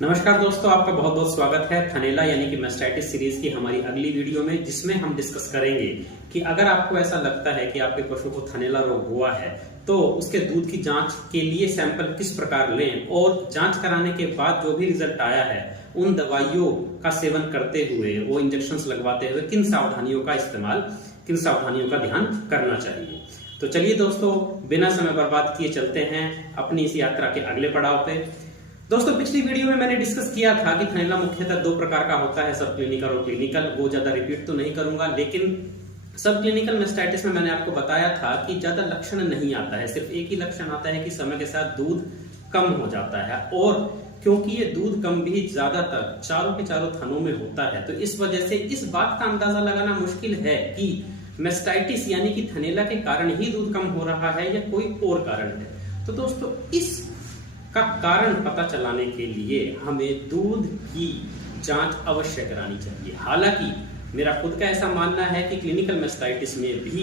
नमस्कार दोस्तों, आपका बहुत बहुत स्वागत है थनैला यानी कि मैस्टाइटिस सीरीज की हमारी अगली वीडियो में, जिसमें हम डिस्कस करेंगे कि अगर आपको ऐसा लगता है कि आपके पशु को थनैला रोग हुआ है तो उसके दूध की जांच के लिए सैंपल किस प्रकार लें और जांच कराने के बाद जो भी रिजल्ट आया है उन दवाइयों का सेवन करते हुए, वो इंजेक्शंस लगवाते हुए किन सावधानियों का ध्यान करना चाहिए। तो चलिए दोस्तों, बिना समय बर्बाद किए चलते हैं अपनी इस यात्रा के अगले पड़ाव पे। दोस्तों, पिछली वीडियो में मैंने डिस्कस किया था कि थनैला मुख्यतः दो प्रकार का होता है, सब क्लिनिकल और क्लिनिकल। वो ज्यादा रिपीट तो नहीं करूंगा, लेकिन सब क्लिनिकल मैस्टाइटिस में मैंने आपको बताया था कि ज्यादा लक्षण नहीं आता है, सिर्फ एक ही लक्षण आता है कि समय के साथ दूध कम हो जाता है। और क्योंकि ये दूध कम भी ज्यादातर चारों के चारों थनों में होता है, तो इस वजह से इस बात का अंदाजा लगाना मुश्किल है कि मैस्टाइटिस यानी कि थनैला के कारण ही दूध कम हो रहा है या कोई और कारण है। तो दोस्तों, इस का कारण पता चलाने के लिए हमें दूध की जांच अवश्य करानी चाहिए। हालांकि मेरा खुद का ऐसा मानना है कि क्लिनिकल मैस्टाइटिस में भी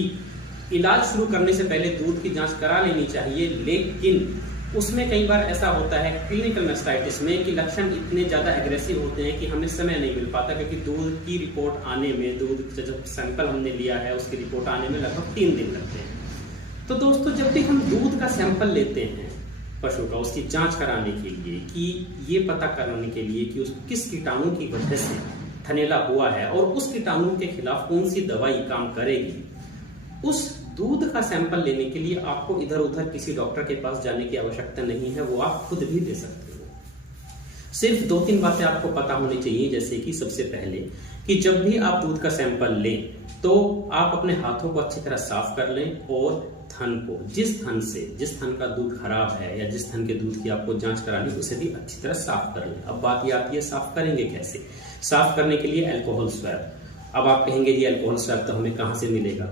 इलाज शुरू करने से पहले दूध की जांच करा लेनी चाहिए, लेकिन उसमें कई बार ऐसा होता है क्लिनिकल मैस्टाइटिस में कि लक्षण इतने ज्यादा एग्रेसिव होते हैं कि हमें समय नहीं मिल पाता, क्योंकि दूध की रिपोर्ट आने में, दूध जब सैंपल हमने लिया है उसकी रिपोर्ट आने में लगभग 3 दिन लगते हैं। तो दोस्तों, जब भी हम दूध का सैंपल लेते हैं पशु का, उसकी जांच कराने के लिए, कि ये पता करने के लिए कि उस किस कीटाणु की वजह से थनैला हुआ है और उस कीटाणु के खिलाफ कौन सी दवाई काम करेगी, उस दूध का सैंपल लेने के लिए आपको इधर उधर किसी डॉक्टर के पास जाने की आवश्यकता नहीं है, वो आप खुद भी दे सकते हो। सिर्फ 2-3 बातें आपको पता होनी चाहिए, जैसे कि सबसे पहले कि जब भी आप दूध का सैंपल लें तो आप अपने हाथों को अच्छी तरह साफ कर लें और थन को, जिस थन का दूध खराब है या जिस थन के दूध की आपको जांच करानी है उसे भी अच्छी तरह साफ कर लें। अब बात ये आती है साफ करेंगे कैसे। साफ करने के लिए अल्कोहल स्वैब। अब आप कहेंगे जी अल्कोहल स्वैब तो हमें कहां से मिलेगा।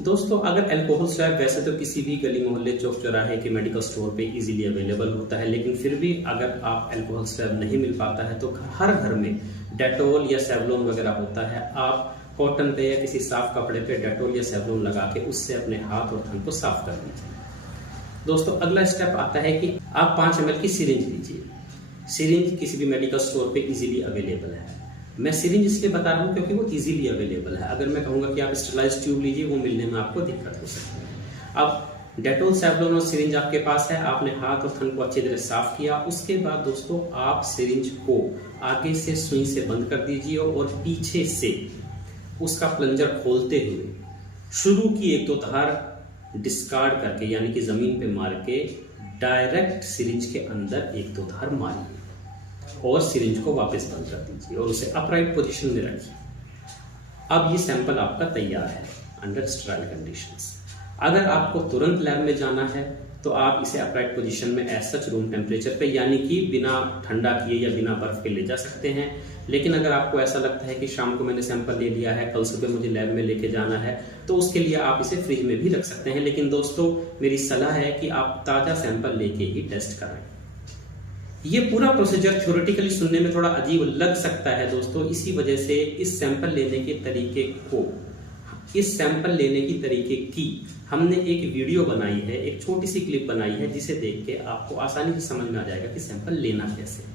दोस्तों, अगर अल्कोहल स्वैब वैसे तो किसी भी गली मोहल्ले चौक चौराहे के मेडिकल स्टोर पे इजीली अवेलेबल होता है, लेकिन फिर भी अगर आप अल्कोहल स्वैब नहीं मिल पाता है तो हर घर में डेटोल या सेवलोन वगैरह होता है। आप कॉटन पे या किसी साफ कपड़े पे डेटोल या सेवलोन लगा के उससे अपने हाथ और थन को साफ कर लीजिए। दोस्तों, अगला स्टेप आता है कि आप 5 ml की सिरिंज लीजिए। सिरिंज किसी भी मेडिकल स्टोर पे इजीली अवेलेबल है। मैं सिरिंज इसलिए बता रहा हूँ क्योंकि वो इजीली अवेलेबल है। अगर मैं कहूंगा कि आप स्टेरलाइज्ड ट्यूब लीजिए, वो मिलने में आपको दिक्कत हो सकती है। अब डेटोल, सेवलोन और सिरिंज आपके पास है, आपने हाथ और थन को अच्छी तरह साफ किया। उसके बाद दोस्तों, आप सिरिंज को आगे से सुई से बंद कर दीजिए और पीछे से उसका प्लंजर खोलते हुए शुरू की 1-2 धार डिस्कार्ड करके, यानी कि जमीन पे मार के डायरेक्ट सिरिंज के अंदर 1-2 धार मारिए और सिरिंज को वापस बंद कर दीजिए और उसे अपराइट पोजीशन में रखिए। अब ये सैंपल आपका तैयार है अंडर स्टेराइल कंडीशंस। अगर आपको तुरंत लैब में जाना है तो आप इसे अपराइट पोजीशन में एज सच रूम टेम्परेचर पे, यानी कि बिना ठंडा किए या बिना बर्फ के ले जा सकते हैं। लेकिन अगर आपको ऐसा लगता है कि शाम को मैंने सैंपल ले लिया है, कल सुबह मुझे लैब में लेके जाना है, तो उसके लिए आप इसे फ्रिज में भी रख सकते हैं। लेकिन दोस्तों, मेरी सलाह है कि आप ताजा सैंपल लेके ही टेस्ट करें। ये पूरा प्रोसीजर थ्योरेटिकली सुनने में थोड़ा अजीब लग सकता है दोस्तों, इसी वजह से इस सैंपल लेने की तरीके की हमने एक वीडियो बनाई है, एक छोटी सी क्लिप बनाई है, जिसे देख के आपको आसानी से समझ में आ जाएगा कि सैंपल लेना कैसे है।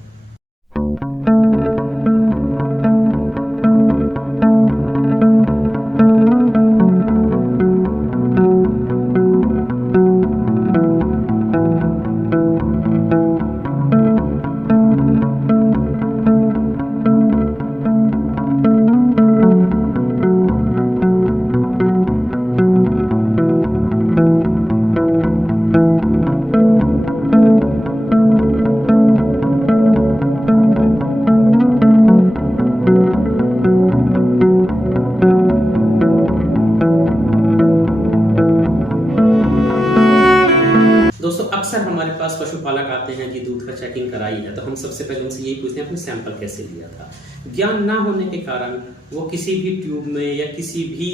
अक्सर हमारे पास पशुपालक आते हैं कि दूध का चेकिंग कराई है, तो हम सबसे पहले उनसे यही पूछते हैं आपने सैंपल कैसे लिया था। ज्ञान ना होने के कारण वो किसी भी ट्यूब में या किसी भी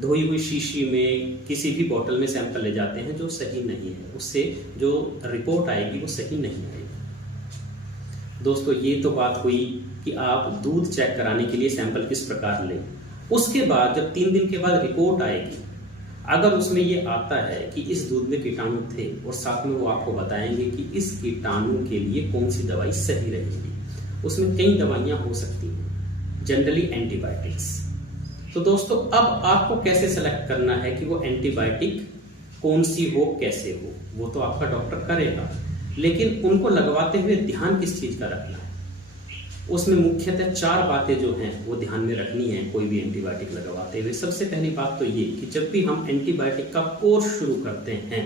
धोई हुई शीशी में, किसी भी बोतल में सैंपल ले जाते हैं जो सही नहीं है, उससे जो रिपोर्ट आएगी वो सही नहीं आएगी। दोस्तों, ये तो बात हुई कि आप दूध चेक कराने के लिए सैंपल किस प्रकार लें। उसके बाद जब 3 दिन के बाद रिपोर्ट आएगी, अगर उसमें ये आता है कि इस दूध में कीटाणु थे और साथ में वो आपको बताएंगे कि इस कीटाणु के लिए कौन सी दवाई सही रहेगी, उसमें कई दवाइयां हो सकती हैं, जनरली एंटीबायोटिक्स। तो दोस्तों अब आपको कैसे सेलेक्ट करना है कि वो एंटीबायोटिक कौन सी हो, कैसे हो, वो तो आपका डॉक्टर करेगा, लेकिन उनको लगवाते हुए ध्यान किस चीज का रखना है, उसमें मुख्यतः 4 बातें जो हैं वो ध्यान में रखनी है कोई भी एंटीबायोटिक लगवाते हुए। सबसे पहली बात तो ये कि जब भी हम एंटीबायोटिक का कोर्स शुरू करते हैं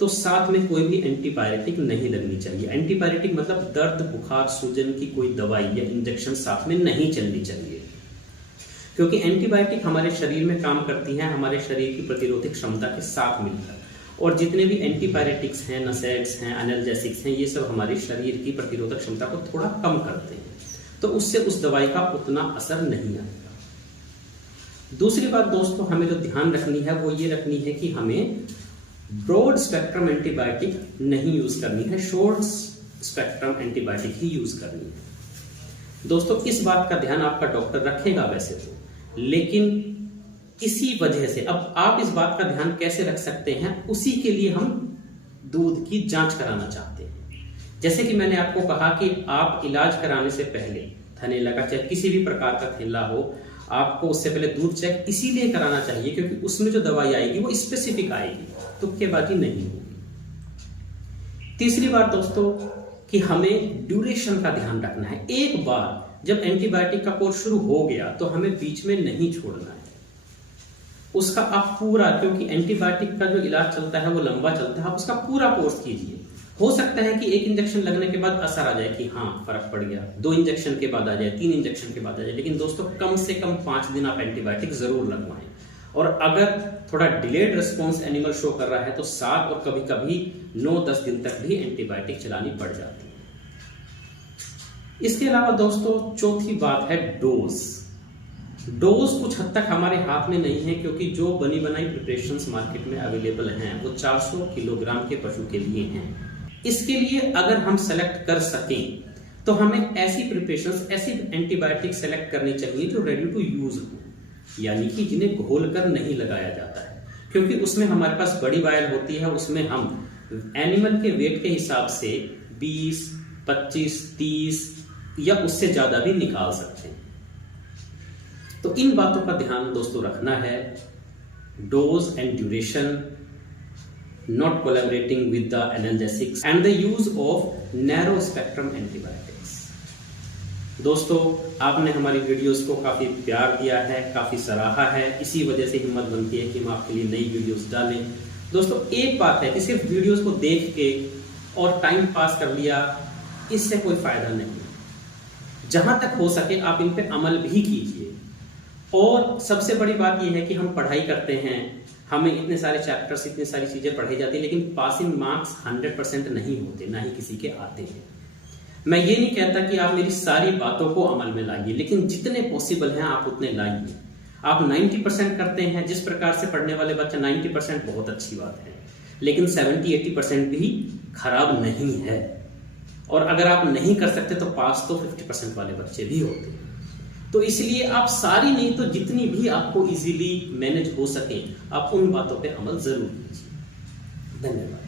तो साथ में कोई भी एंटीबायोटिक नहीं लगनी चाहिए। एंटीबायोटिक मतलब दर्द, बुखार, सूजन की कोई दवाई या इंजेक्शन साथ में नहीं चलनी चाहिए, क्योंकि एंटीबायोटिक हमारे शरीर में काम करती है हमारे शरीर की प्रतिरोधक क्षमता के साथ मिलकर, और जितने भी एंटीबायोटिक्स हैं, नसेड्स हैं, एनाल्जेसिक्स हैं, ये सब हमारे शरीर की प्रतिरोधक क्षमता को थोड़ा कम करते हैं, तो उससे उस दवाई का उतना असर नहीं आएगा। दूसरी बात दोस्तों हमें जो ध्यान रखनी है वो ये रखनी है कि हमें ब्रॉड स्पेक्ट्रम एंटीबायोटिक नहीं यूज करनी है, शॉर्ट स्पेक्ट्रम एंटीबायोटिक ही यूज करनी है। दोस्तों इस बात का ध्यान आपका डॉक्टर रखेगा वैसे तो, लेकिन इसी वजह से अब आप इस बात का ध्यान कैसे रख सकते हैं, उसी के लिए हम दूध की जांच कराना चाहते हैं। जैसे कि मैंने आपको कहा कि आप इलाज कराने से पहले थनैला का, चाहे किसी भी प्रकार का थैला हो, आपको उससे पहले दूध चेक इसीलिए कराना चाहिए क्योंकि उसमें जो दवाई आएगी वो स्पेसिफिक आएगी, तुक्केबाजी नहीं होगी। तीसरी बात दोस्तों कि हमें ड्यूरेशन का ध्यान रखना है। एक बार जब एंटीबायोटिक का कोर्स शुरू हो गया तो हमें बीच में नहीं छोड़ना है उसका। आप पूरा, क्योंकि एंटीबायोटिक का जो इलाज चलता है वो लंबा चलता है, आप उसका पूरा कोर्स कीजिए। हो सकता है कि 1 इंजेक्शन लगने के बाद असर आ जाए कि हाँ फर्क पड़ गया, 2 इंजेक्शन के बाद आ जाए, 3 इंजेक्शन के बाद आ जाए, लेकिन दोस्तों कम से कम 5 दिन आप एंटीबायोटिक जरूर लगवाएं। और अगर थोड़ा डिलेड रिस्पॉन्स एनिमल शो कर रहा है तो 7 और कभी कभी 9-10 दिन तक भी एंटीबायोटिक चलानी पड़ जाती है। इसके अलावा दोस्तों चौथी बात है डोज। डोज कुछ हद तक हमारे हाथ में नहीं है, क्योंकि जो बनी बनाई प्रिपरेशंस मार्केट में अवेलेबल हैं वो 400 किलोग्राम के पशु के लिए हैं। इसके लिए अगर हम सेलेक्ट कर सकें तो हमें ऐसी प्रिपरेशंस, ऐसी एंटीबायोटिक सेलेक्ट करनी चाहिए जो रेडी टू यूज हो, यानी कि जिन्हें घोलकर नहीं लगाया जाता है, क्योंकि उसमें हमारे पास बड़ी वायल होती है, उसमें हम एनिमल के वेट के हिसाब से 20, 25, 30 या उससे ज्यादा भी निकाल सकते हैं। तो इन बातों का ध्यान दोस्तों रखना है। Dose and duration, not collaborating with the analgesics and the use of narrow spectrum antibiotics। दोस्तों आपने हमारी वीडियोस को काफी प्यार दिया है, काफी सराहा है, इसी वजह से हिम्मत बनती है कि हम आपके लिए नई वीडियोस डालें। दोस्तों एक बात है कि सिर्फ वीडियोस को देख के और टाइम पास कर लिया, इससे कोई फायदा नहीं। जहां तक हो सके आप इन पे अमल भी कीजिए। और सबसे बड़ी बात यह है कि हम पढ़ाई करते हैं, हमें इतने सारे चैप्टर्स, इतनी सारी चीजें पढ़ाई जाती है, लेकिन पासिंग मार्क्स 100% नहीं होते, ना ही किसी के आते हैं। मैं ये नहीं कहता कि आप मेरी सारी बातों को अमल में लाइए, लेकिन जितने पॉसिबल हैं आप उतने लाइए। आप 90% करते हैं, जिस प्रकार से पढ़ने वाले बच्चा 90% बहुत अच्छी बात है, लेकिन 70-80% भी खराब नहीं है। और अगर आप नहीं कर सकते तो पास तो 50% वाले बच्चे भी होते हैं। तो इसलिए आप सारी नहीं तो जितनी भी आपको इजीली मैनेज हो सके, आप उन बातों पे अमल जरूर कीजिए। धन्यवाद।